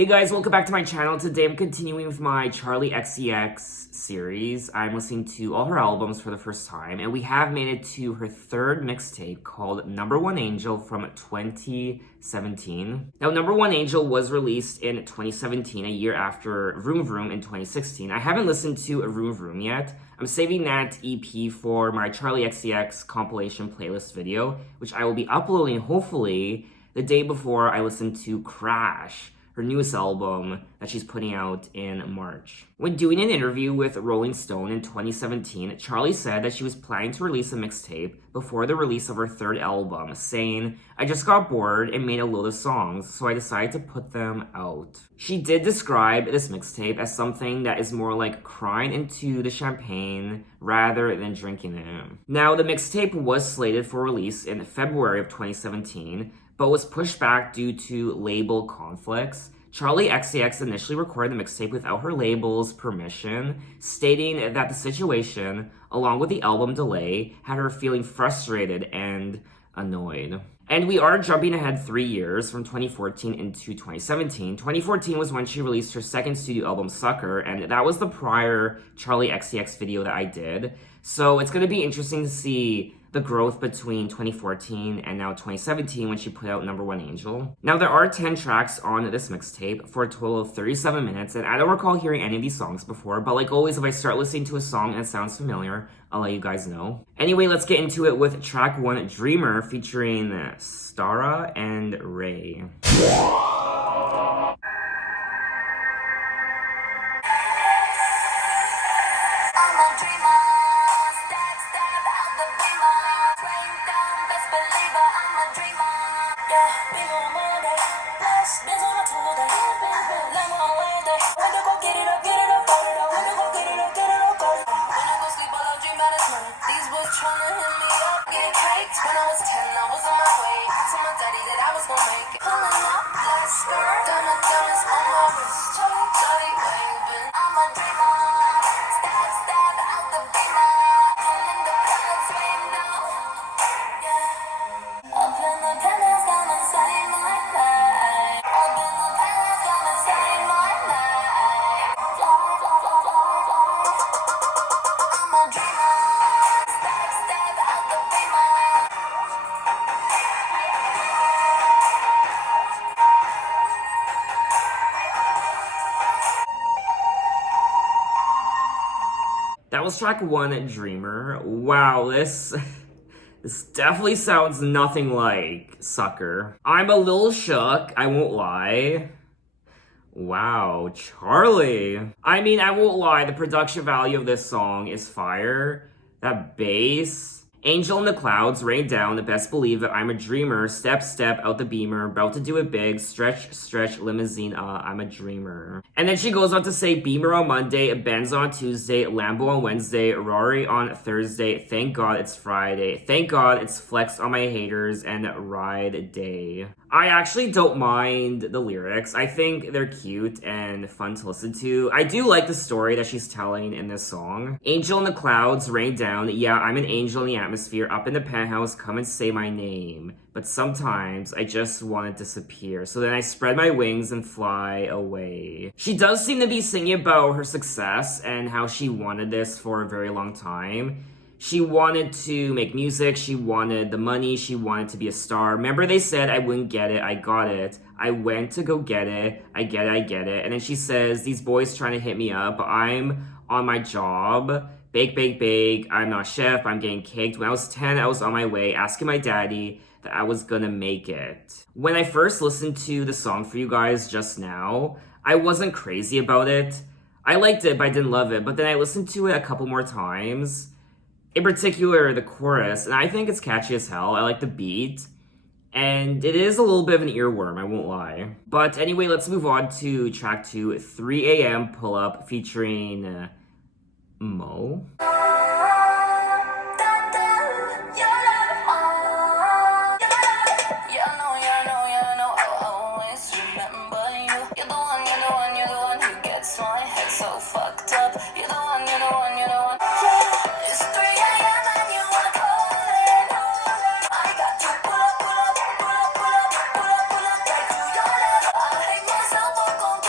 Hey guys, welcome back to my channel. Today I'm continuing with my Charli XCX series. I'm listening to all her albums for the first time, and we have made it to her third mixtape called Number One Angel from 2017. Now, Number One Angel was released in 2017, a year after Vroom Vroom in 2016. I haven't listened to Vroom Vroom yet. I'm saving that EP for my Charli XCX compilation playlist video, which I will be uploading hopefully the day before I listen to Crash, her newest album that she's putting out in March. When doing an interview with Rolling Stone in 2017, Charli said that she was planning to release a mixtape before the release of her third album, saying, "I just got bored and made a load of songs, so I decided to put them out." She did describe this mixtape as something that is more like crying into the champagne rather than drinking it. Now, the mixtape was slated for release in February of 2017, but was pushed back due to label conflicts. Charli XCX initially recorded the mixtape without her label's permission, stating that the situation, along with the album delay, had her feeling frustrated and annoyed. And we are jumping ahead 3 years from 2014 into 2017. 2014 was when she released her second studio album, Sucker, and that was the prior Charli XCX video that I did. So it's going to be interesting to see the growth between 2014 and now 2017 when she put out Number One Angel. Now, there are 10 tracks on this mixtape for a total of 37 minutes, and I don't recall hearing any of these songs before, but like always, if I start listening to a song and it sounds familiar, I'll let you guys know. Anyway, let's get into it with track 1, Dreamer, featuring Stara and Ray. When I was 10, I was on my way. I told my daddy that I was gonna make it. Pulling up, let's go. Diamonds on my wrist. Daddy waving. I'm a dreamer. Step, step out the beamer. Pulling the colors window. Yeah. Up in the penthouse, come and save my life. Up in the penthouse, come and save my life. Fly, fly, fly, fly, fly. I'm a dreamer. Step, step out the beamer. That was track 1, Dreamer. Wow, this definitely sounds nothing like Sucker. I'm a little shook, I won't lie. Wow, Charli. I mean, I won't lie, the production value of this song is fire. That bass. Angel in the clouds, rain down, best believe it, I'm a dreamer, step, step, out the beamer, about to do it big, stretch, stretch, limousine, I'm a dreamer. And then she goes on to say, Beamer on Monday, Benz on Tuesday, Lambo on Wednesday, Rari on Thursday, thank God it's Friday, thank God it's flex on my haters, and ride day. I actually don't mind the lyrics. I think they're cute and fun to listen to. I do like the story that she's telling in this song. Angel in the clouds, rain down. Yeah, I'm an angel in the atmosphere. Up in the penthouse, come and say my name. But sometimes I just want to disappear. So then I spread my wings and fly away. She does seem to be singing about her success and how she wanted this for a very long time. She wanted to make music, she wanted the money, she wanted to be a star. Remember they said, I wouldn't get it, I got it. I went to go get it, I get it, I get it. And then she says, these boys trying to hit me up, I'm on my job. Bake, bake, bake, I'm not chef, I'm getting caked. When I was 10, I was on my way, asking my daddy that I was gonna make it. When I first listened to the song for you guys just now, I wasn't crazy about it. I liked it, but I didn't love it. But then I listened to it a couple more times. In particular, the chorus, and I think it's catchy as hell. I like the beat, and it is a little bit of an earworm, I won't lie. But anyway, let's move on to track 2, 3 a.m. Pull Up, featuring Mo. I hate myself for going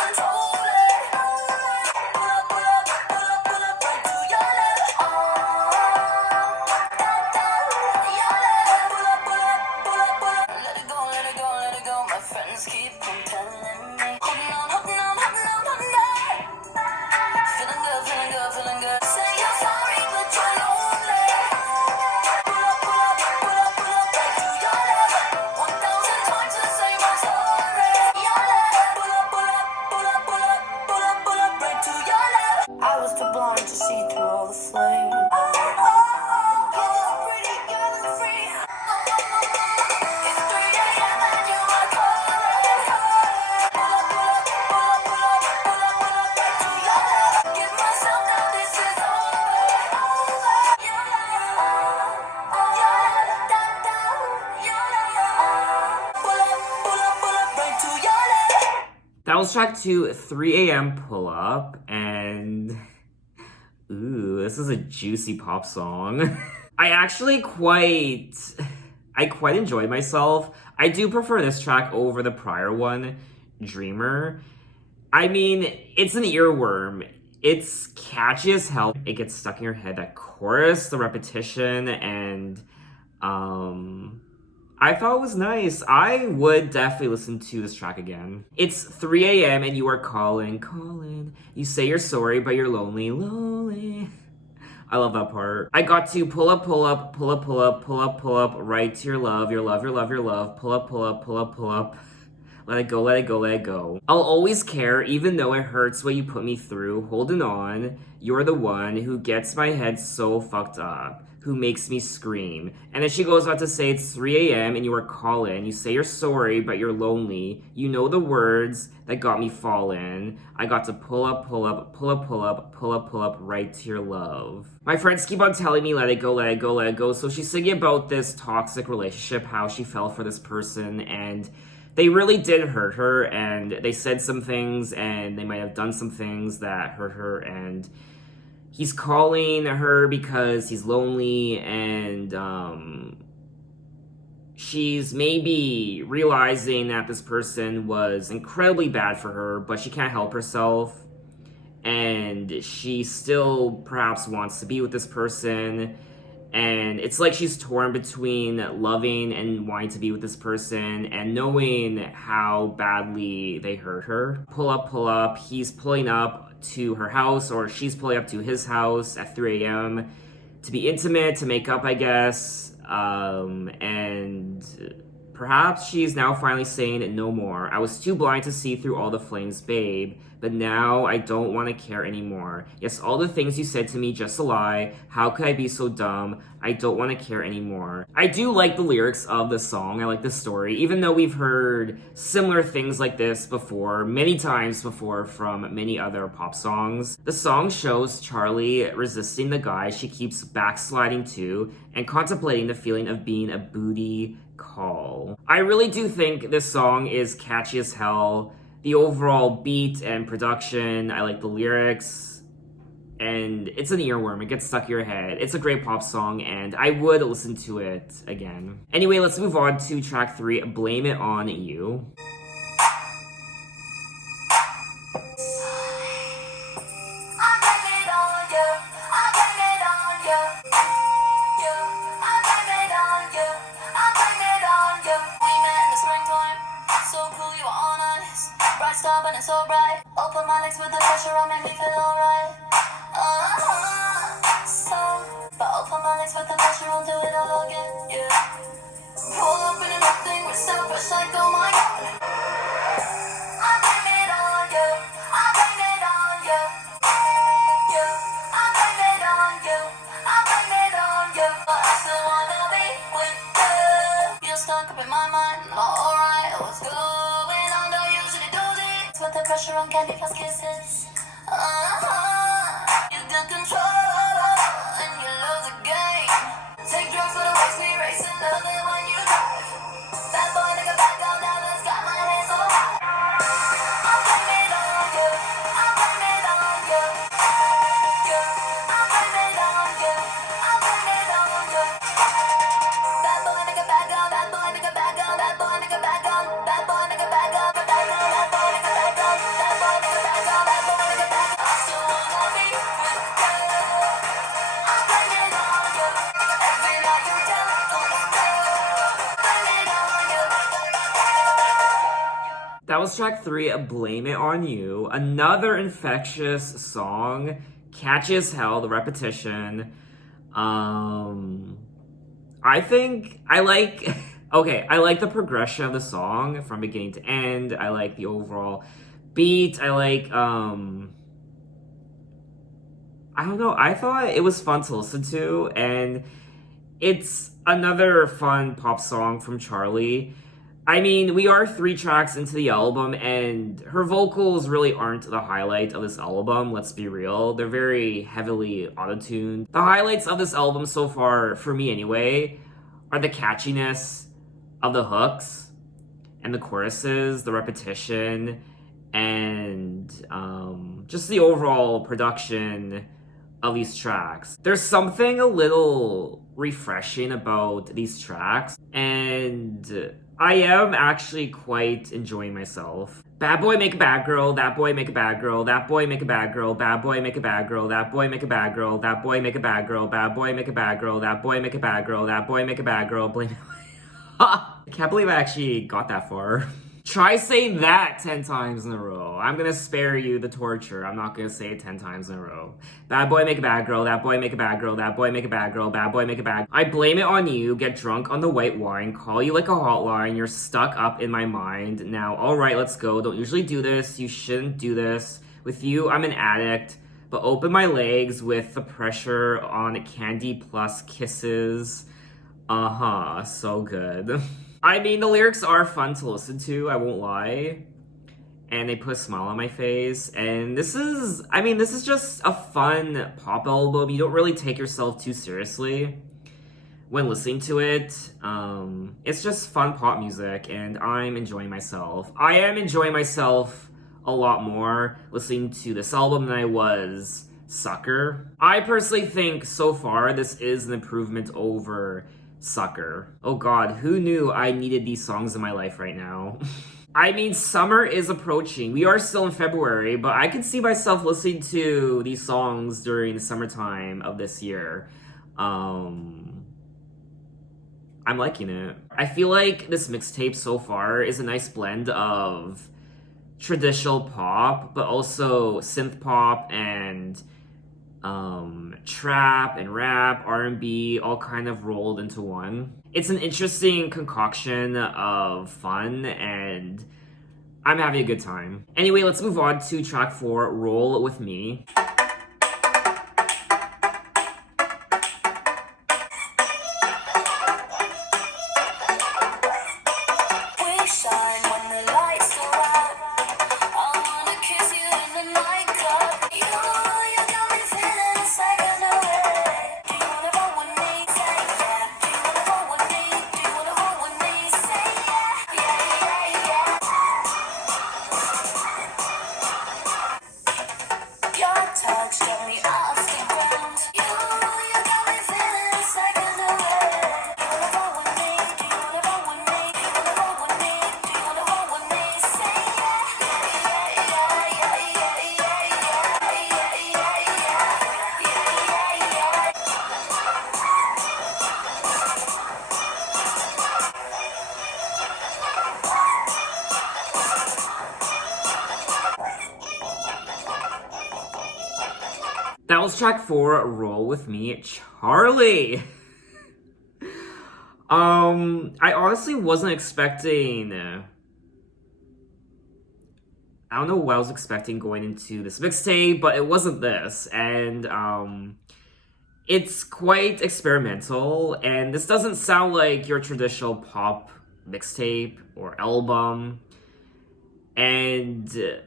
was track 2, 3 a.m. Pull Up, and ooh, this is a juicy pop song. I quite enjoyed myself. I do prefer this track over the prior one, Dreamer. I mean, it's an earworm. It's catchy as hell. It gets stuck in your head, that chorus, the repetition, and I thought it was nice. I would definitely listen to this track again. It's 3 a.m. and you are calling. You say you're sorry, but you're lonely. I love that part. I got to pull up, right to your love, pull up. Let it go. I'll always care, even though it hurts what you put me through. Holding on, you're the one who gets my head so fucked up, who makes me scream. And then she goes on to say it's 3 a.m. and you are calling. You say you're sorry, but you're lonely. You know the words that got me falling. I got to pull up, right to your love. My friends keep on telling me let it go. So she's singing about this toxic relationship, how she fell for this person, and they really did hurt her, and they said some things, and they might have done some things that hurt her, and he's calling her because he's lonely, and she's maybe realizing that this person was incredibly bad for her, but she can't help herself, and she still perhaps wants to be with this person. And it's like she's torn between loving and wanting to be with this person and knowing how badly they hurt her. Pull up. He's pulling up to her house, or she's pulling up to his house at 3 a.m. to be intimate, to make up, I guess. And perhaps she's now finally saying no more. I was too blind to see through all the flames, babe. But now I don't want to care anymore. Yes, all the things you said to me, just a lie. How could I be so dumb? I don't want to care anymore. I do like the lyrics of the song. I like the story, even though we've heard similar things like this before, many times before, from many other pop songs. The song shows Charli resisting the guy she keeps backsliding to and contemplating the feeling of being a booty call. I really do think this song is catchy as hell. The overall beat and production, I like the lyrics, and it's an earworm. It gets stuck in your head. It's a great pop song, and I would listen to it again. Anyway, let's move on to track 3, Blame It On You. Stop and it's so bright. Open my legs with the pressure on, make me feel alright. But open my legs with the pressure on, do it all again. Yeah. Pull up in nothing with selfish like oh my god. I blame it on you. I blame it on you. I blame it on you. I blame it on you. But I still wanna be with you. You're stuck up in my mind. Alright, what's going on? Don't usually do this. With the pressure on candy plus kisses. You got control and you love the game. Take drugs but it makes me racing. Love it when you drive. That boy nigga back down now that's got my hands so high. I blame it on you. I blame it on you. I blame it on you. I blame it on you. That boy nigga back down. That boy nigga back down. That boy nigga back down. That boy nigga back down. That boy nigga back down. That boy nigga back down. That boy nigga back down. I still wanna be with you. I blame it on you. Every night you tell me blame it on you. That was track 3, Blame It On You. Another infectious song. Catchy as hell, the repetition. I think I like I like the progression of the song from beginning to end. I like the overall beat. I like I don't know, I thought it was fun to listen to, and it's another fun pop song from Charli. I mean, we are 3 tracks into the album, and her vocals really aren't the highlight of this album, let's be real. They're very heavily auto-tuned. The highlights of this album so far, for me anyway, are the catchiness of the hooks and the choruses, the repetition, and just the overall production of these tracks. There's something a little refreshing about these tracks, and I am actually quite enjoying myself. Bad boy make a bad girl, that boy make a bad girl, that boy make a bad girl, bad boy make a bad girl, that boy make a bad girl, that boy make a bad girl, bad boy make a bad girl, that boy make a bad girl, that boy make a bad girl, blame I can't believe I actually got that far. Try saying that 10 times in a row. I'm gonna spare you the torture. I'm not gonna say it 10 times in a row. Bad boy make a bad girl, that boy make a bad girl, that boy make a bad girl, bad boy make a bad. I blame it on you, get drunk on the white wine, call you like a hotline, you're stuck up in my mind. Now, alright, let's go. Don't usually do this, you shouldn't do this. With you, I'm an addict, but open my legs with the pressure on candy plus kisses. So good. I mean, the lyrics are fun to listen to, I won't lie. And they put a smile on my face. And this is just a fun pop album. You don't really take yourself too seriously when listening to it. It's just fun pop music, and I'm enjoying myself. I am enjoying myself a lot more listening to this album than I was Sucker. I personally think so far this is an improvement over Sucker. Oh god, who knew I needed these songs in my life right now? I mean, summer is approaching. We are still in February, but I can see myself listening to these songs during the summertime of this year. I'm liking it. I feel like this mixtape so far is a nice blend of traditional pop, but also synth pop and trap and rap, R&B, all kind of rolled into one. It's an interesting concoction of fun, and I'm having a good time. Anyway, let's move on to track 4, Roll With Me. We shine when the lights are out. I wanna kiss you in the nightclub. You got me feeling a second away. Do you wanna roll with me? Say yeah. Do you wanna roll with me? Do you wanna roll with me? Say yeah. Yeah. Your touch got me off the ground. You got me feeling a second away. Do you wanna roll with me? Do you wanna roll with me? Do you wanna roll with me? Do you wanna roll with me? Say That was track 4, Roll With Me, Charli. I honestly wasn't expecting, I don't know what I was expecting going into this mixtape, but it wasn't this, and it's quite experimental, and this doesn't sound like your traditional pop mixtape or album, and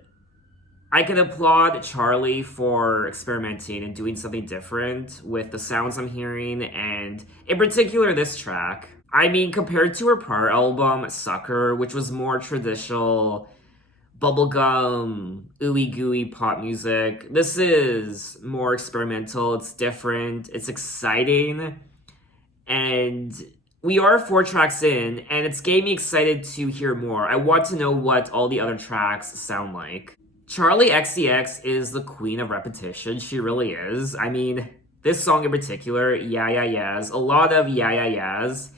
I can applaud Charli for experimenting and doing something different with the sounds I'm hearing, and in particular this track. I mean, compared to her prior album, Sucker, which was more traditional bubblegum, ooey gooey pop music, this is more experimental, it's different, it's exciting, and we are 4 tracks in, and it's getting me excited to hear more. I want to know what all the other tracks sound like. Charli XCX is the queen of repetition. She really is. I mean, this song in particular, yeah, yeah, yeahs. A lot of yeah, yeah, yeahs.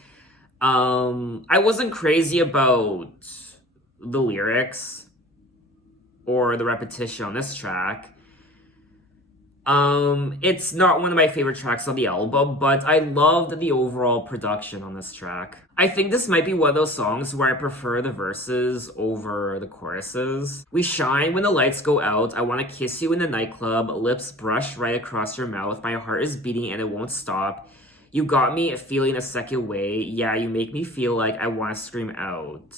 I wasn't crazy about the lyrics or the repetition on this track. It's not one of my favorite tracks on the album, but I loved the overall production on this track. I think this might be one of those songs where I prefer the verses over the choruses. We shine when the lights go out. I want to kiss you in the nightclub. Lips brush right across your mouth. My heart is beating and it won't stop. You got me feeling a second way. Yeah, you make me feel like I want to scream out.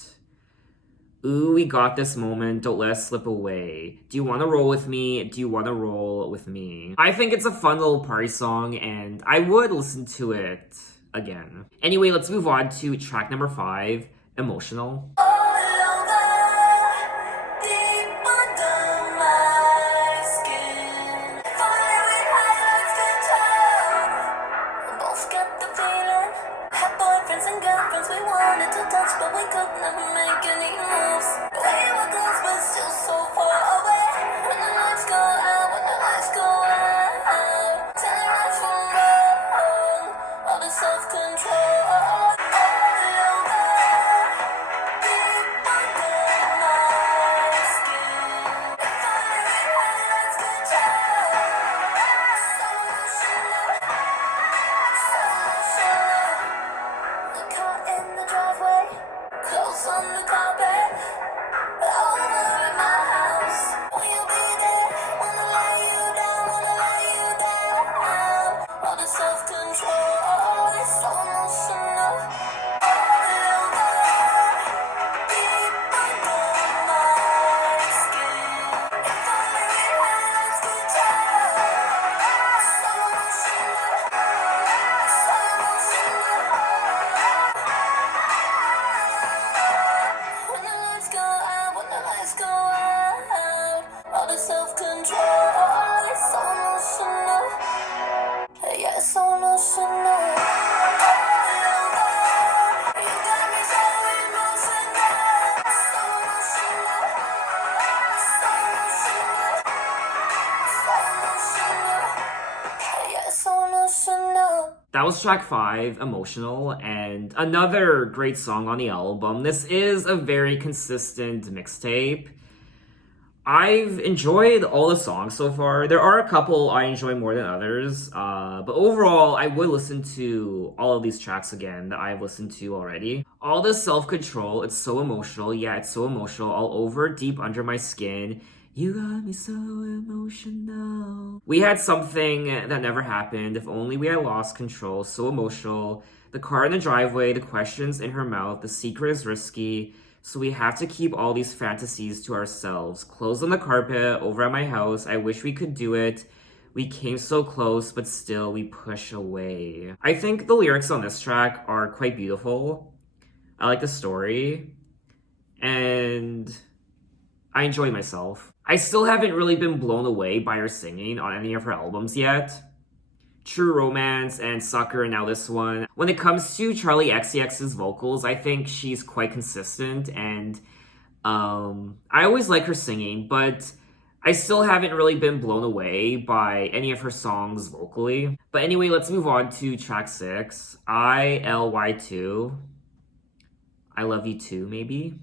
Ooh, we got this moment, don't let us slip away. Do you want to roll with me? Do you want to roll with me? I think it's a fun little party song, and I would listen to it again. Anyway, let's move on to track number 5, Emotional. all over, deep That was track 5, Emotional, and another great song on the album. This is a very consistent mixtape. I've enjoyed all the songs so far. There are a couple I enjoy more than others, but overall, I would listen to all of these tracks again that I've listened to already. All this self-control, it's so emotional. Yeah, it's so emotional. All over, deep under my skin. You got me so emotional. We had something that never happened. If only we had lost control. So emotional. The car in the driveway, the questions in her mouth. The secret is risky. So we have to keep all these fantasies to ourselves. Clothes on the carpet, over at my house. I wish we could do it. We came so close, but still we push away. I think the lyrics on this track are quite beautiful. I like the story. And I enjoy myself. I still haven't really been blown away by her singing on any of her albums yet. True Romance and Sucker, and now this one. When it comes to Charli XCX's vocals, I think she's quite consistent, and I always like her singing, but I still haven't really been blown away by any of her songs vocally. But anyway, let's move on to track 6, ILY2. I Love You Too, maybe?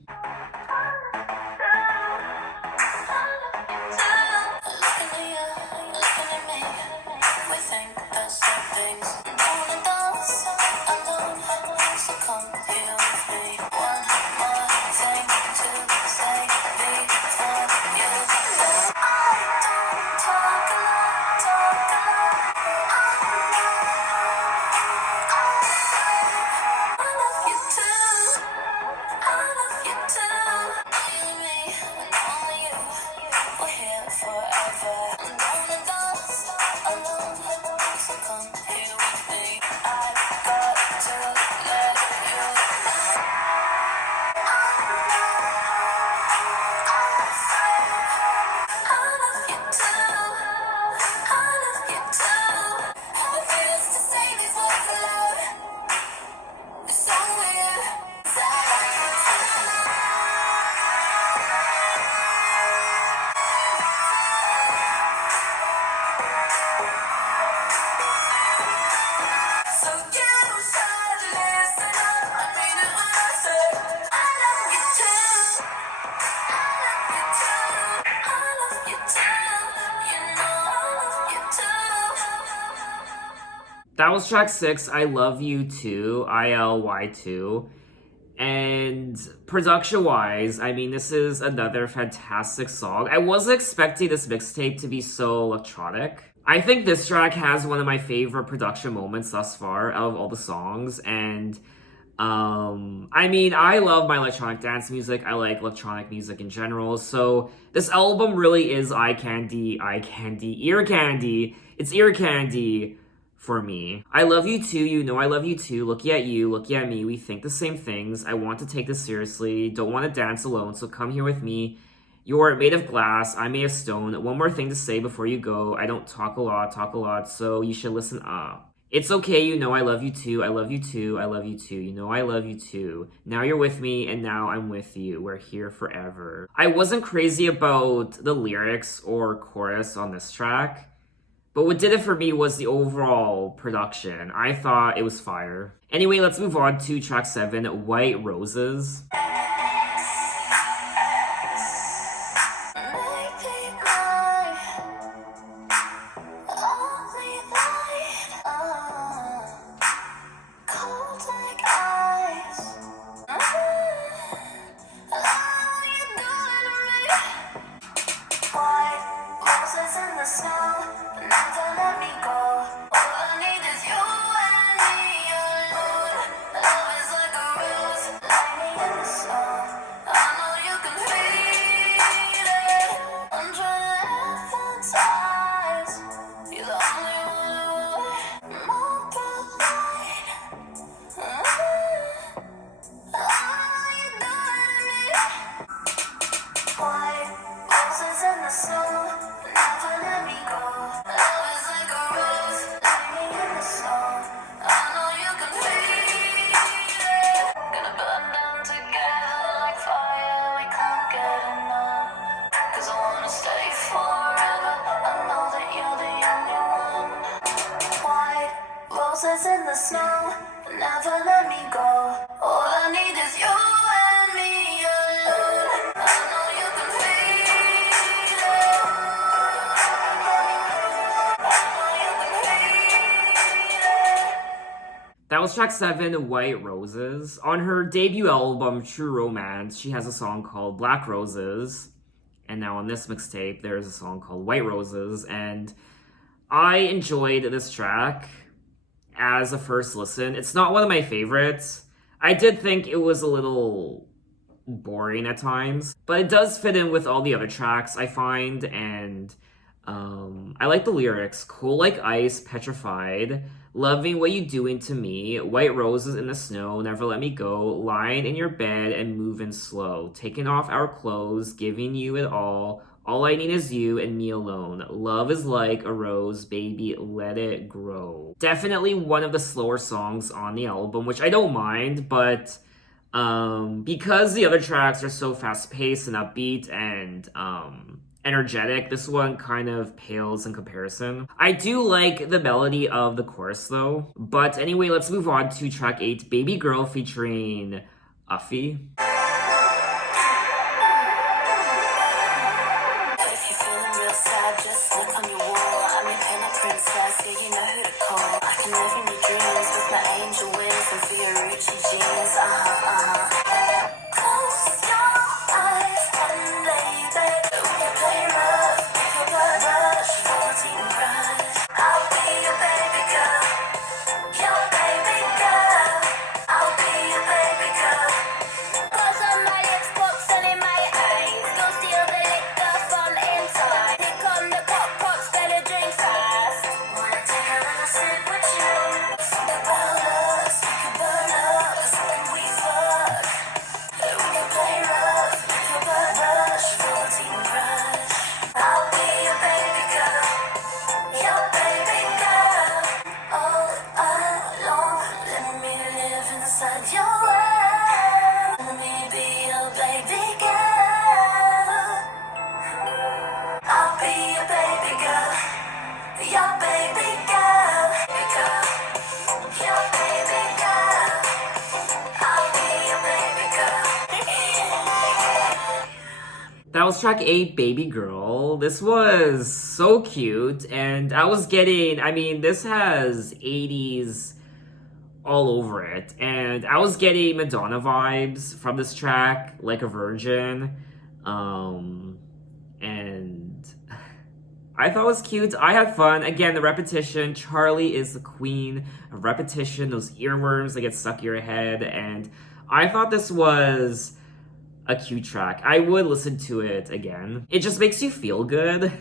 That was track 6, I Love You Too, ILY2. And production-wise, I mean, this is another fantastic song. I wasn't expecting this mixtape to be so electronic. I think this track has one of my favorite production moments thus far out of all the songs, and I mean, I love my electronic dance music. I like electronic music in general, so this album really is eye candy, ear candy. It's ear candy for me. I love you too, you know I love you too. Looking at you, looking at me, we think the same things. I want to take this seriously, don't want to dance alone, so come here with me. You're made of glass, I'm made of stone. One more thing to say before you go. I don't talk a lot, so you should listen up. It's okay, you know I love you too, I love you too, I love you too, you know I love you too. Now you're with me, and now I'm with you. We're here forever. I wasn't crazy about the lyrics or chorus on this track, but what did it for me was the overall production. I thought it was fire. Anyway, let's move on to track 7, White Roses. roses in the snow, never let me go. All I need is you and me alone. I know you can feel it. That was track 7, White Roses. On her debut album, True Romance, she has a song called Black Roses. And now on this mixtape, there's a song called White Roses. And I enjoyed this track as a first listen. It's not one of my favorites. I did think it was a little boring at times, but it does fit in with all the other tracks I find. And I like the lyrics. Cool like ice, petrified. Loving what you doing to me. White roses in the snow, never let me go. Lying in your bed and moving slow. Taking off our clothes, giving you it all. All I need is you and me alone. Love is like a rose, baby, let it grow. Definitely one of the slower songs on the album, which I don't mind, but because the other tracks are so fast-paced and upbeat and energetic, this one kind of pales in comparison. I do like the melody of the chorus though. But anyway, let's move on to track 8, Baby Girl featuring Uffy. If you're feeling real sad, just look on your wall. I'm your pin-up princess, yeah, you know who to call. I can live in your dreams with my angel wings and Fiorucci jeans, Close your eyes and lay back. We can play rough, make your blood rush, 14 crush. I'll be your baby girl, your baby girl. I'll be your baby girl. Cause on my Xbox and in my eyes, go steal the liquor from inside. Here come the pops, better drink fast. Wanna take a little sip with you? Think about us, we could burn up, the second we fuck. We can play rough, make your blood rush, 14 crush. I'll be your baby girl, your baby girl. All alone, letting me live inside your world. Let me be your baby girl. I'll be your baby girl, your baby girl, your baby girl. I'll be your baby girl. That was track 8, Baby Girl. This was so cute, and I was getting, this has 80s all over it, and I was getting Madonna vibes from this track, like a virgin, and I thought it was cute. I had fun. Again, the repetition. Charli is the queen of repetition, those earworms that get stuck in your head, and I thought this was a cute track. I would listen to it again. It just makes you feel good.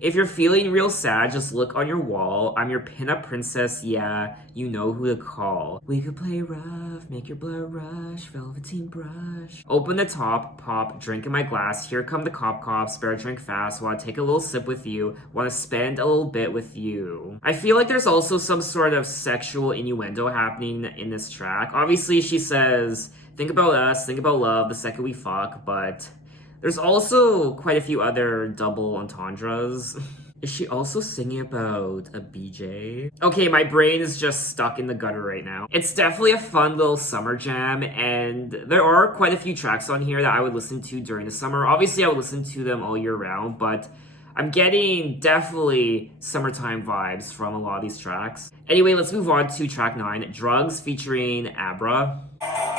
If you're feeling real sad, just look on your wall. I'm your pinup princess, yeah, you know who to call. We could play rough, make your blood rush, velveteen brush. Open the top, pop, drink in my glass. Here come the cops, better drink fast. Wanna take a little sip with you, wanna spend a little bit with you. I feel like there's also some sort of sexual innuendo happening in this track. Obviously, she says, think about us, think about love the second we fuck, but there's also quite a few other double entendres. Is she also singing about a BJ? Okay, my brain is just stuck in the gutter right now. It's definitely a fun little summer jam, and there are quite a few tracks on here that I would listen to during the summer. Obviously, I would listen to them all year round, but I'm getting definitely summertime vibes from a lot of these tracks. Anyway, let's move on to track 9, Drugs featuring Abra. Baby,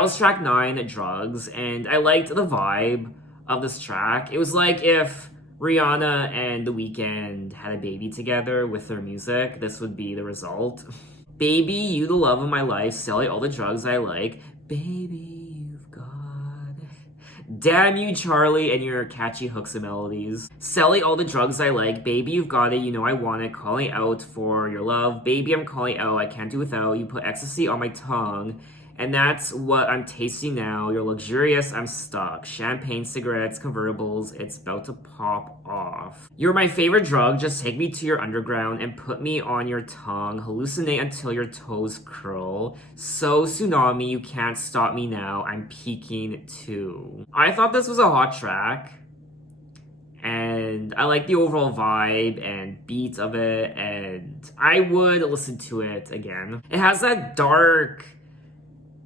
That was track 9, Drugs, and I liked the vibe of this track. It was like if Rihanna and The Weeknd had a baby together with their music, this would be the result. Baby, you the love of my life, sell all the drugs I like. Baby, you've got... Damn you, Charli, and your catchy hooks and melodies. Selling all the drugs I like. Baby, you've got it. You know I want it. Calling out for your love. Baby, I'm calling out. I can't do without. You put ecstasy on my tongue. And that's what I'm tasting now. You're luxurious. I'm stuck. Champagne, cigarettes, convertibles. It's about to pop off. You're my favorite drug. Just take me to your underground and put me on your tongue. Hallucinate until your toes curl. So tsunami, you can't stop me now. I'm peaking too. I thought this was a hot track. And I like the overall vibe and beat of it. And I would listen to it again. It has that dark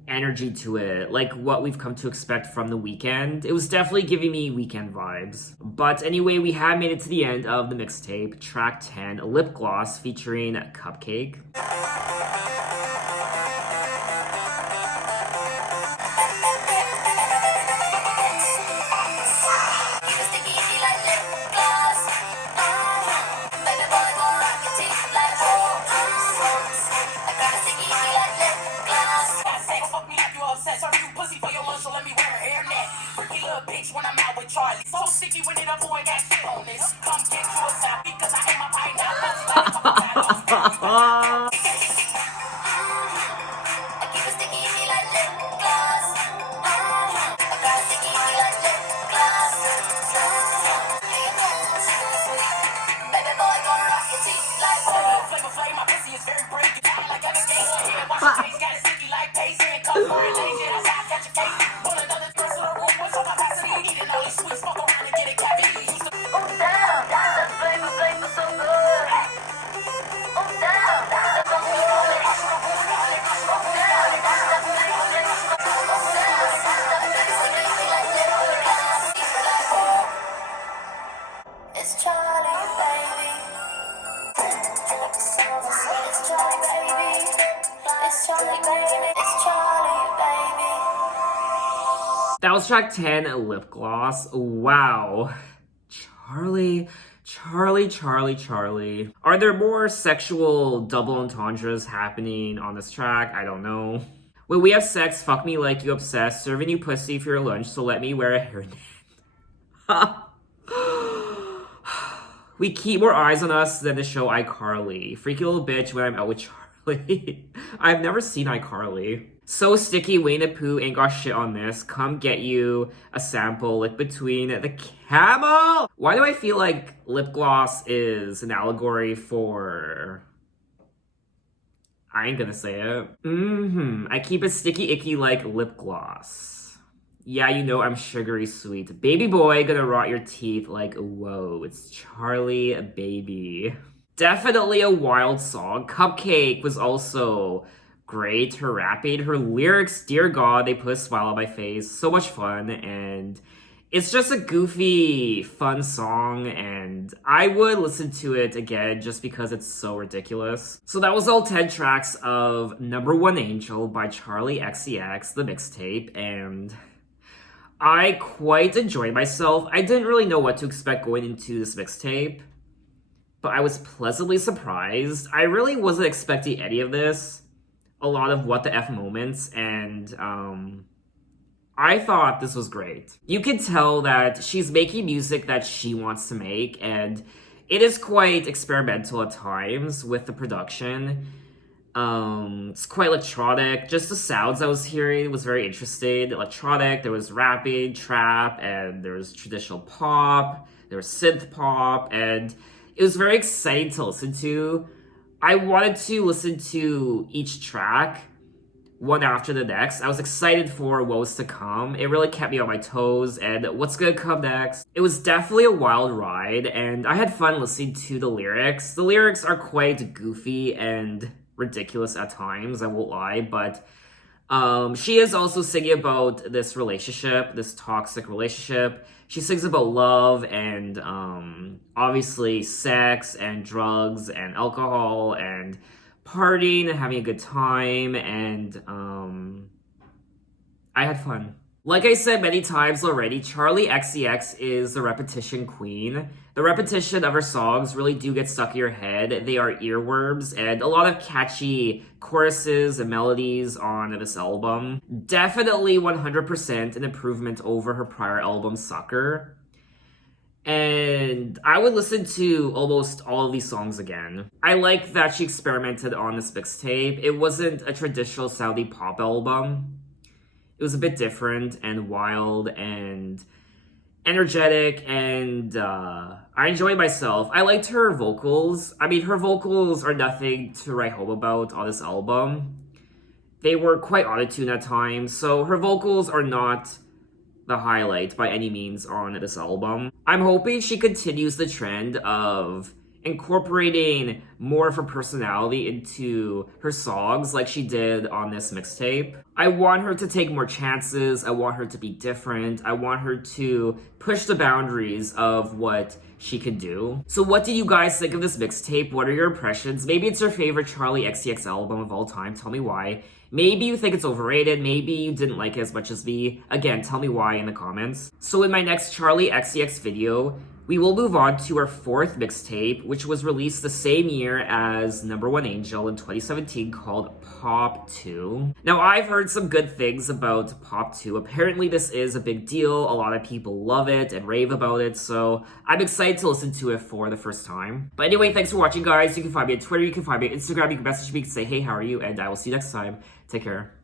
energy to it, like what we've come to expect from The Weeknd. It was definitely giving me Weeknd vibes. But anyway, we have made it to the end of the mixtape, track 10, Lip Gloss featuring Cupcake. When I'm out with Charli, so sticky when it a boy got shit on this. Come get you a side because I ain't my pineapple. I keep it sticky in me like lip gloss. I got sticky in me like lip gloss. Baby boy, gonna rock your teeth like flavor flame. My pussy is very breaky. Like every day, yeah, wash your face, got it sticky like paste. And come for it, lazy, that's how I catch a case. Pull another person in the room, what's on my capacity? Eating all these sweets, fuck around and get a cavity. Oh damn, that flavor so good. Oh damn, that's so good. It's Charli, baby. It's Charli, baby. It's Charli, baby. It's Charli, baby. That was track 10, Lip Gloss. Wow. Charli. Are there more sexual double entendres happening on this track? I don't know. When we have sex, fuck me like you obsessed, serving you pussy for your lunch, so let me wear a hairnet. We keep more eyes on us than the show iCarly. Freaky little bitch when I'm out with Charli. I've never seen iCarly. So sticky, Winnie the Pooh ain't got shit on this. Come get you a sample, lick between the camel. Why do I feel like lip gloss is an allegory for... I ain't gonna say it. I keep it sticky icky like lip gloss. Yeah, you know I'm sugary sweet. Baby boy gonna rot your teeth like, whoa, it's Charli, baby. Definitely a wild song. Cupcake was also great. Her rapping, her lyrics, dear God, they put a smile on my face. So much fun, and it's just a goofy, fun song, and I would listen to it again just because it's so ridiculous. So that was all 10 tracks of Number One Angel by Charli XCX, the mixtape, and I quite enjoyed myself. I didn't really know what to expect going into this mixtape, but I was pleasantly surprised. I really wasn't expecting any of this. A lot of what the F moments, and I thought this was great. You can tell that she's making music that she wants to make, and it is quite experimental at times with the production. It's quite electronic. Just the sounds I was hearing was very interesting. Electronic, there was rapping, trap, and there was traditional pop, there was synth pop, and it was very exciting to listen to. I wanted to listen to each track one after the next. I was excited for what was to come. It really kept me on my toes and what's gonna come next. It was definitely a wild ride, and I had fun listening to the lyrics. The lyrics are quite goofy and ridiculous at times, I won't lie, but she is also singing about this relationship, this toxic relationship. She sings about love and obviously sex and drugs and alcohol and partying and having a good time, and I had fun. Like I said many times already, Charli XCX is the repetition queen. The repetition of her songs really do get stuck in your head. They are earworms, and a lot of catchy choruses and melodies on this album. Definitely 100% an improvement over her prior album, Sucker. And I would listen to almost all of these songs again. I like that she experimented on this mixtape. It wasn't a traditional sounding pop album. It was a bit different and wild and energetic, and I enjoyed myself. I liked her vocals. I mean, her vocals are nothing to write home about on this album. They were quite auto-tuned at times, so her vocals are not the highlight by any means on this album. I'm hoping she continues the trend of incorporating more of her personality into her songs like she did on this mixtape. I want her to take more chances. I want her to be different. I want her to push the boundaries of what she can do. So what do you guys think of this mixtape? What are your impressions? Maybe it's your favorite Charli XCX album of all time. Tell me why. Maybe you think it's overrated. Maybe you didn't like it as much as me. Again, tell me why in the comments. So in my next Charli XCX video, we will move on to our fourth mixtape, which was released the same year as Number One Angel in 2017, called Pop 2. Now, I've heard some good things about Pop 2. Apparently, this is a big deal. A lot of people love it and rave about it, so I'm excited to listen to it for the first time. But anyway, thanks for watching, guys. You can find me on Twitter, you can find me on Instagram, you can message me, you can say, hey, how are you? And I will see you next time. Take care.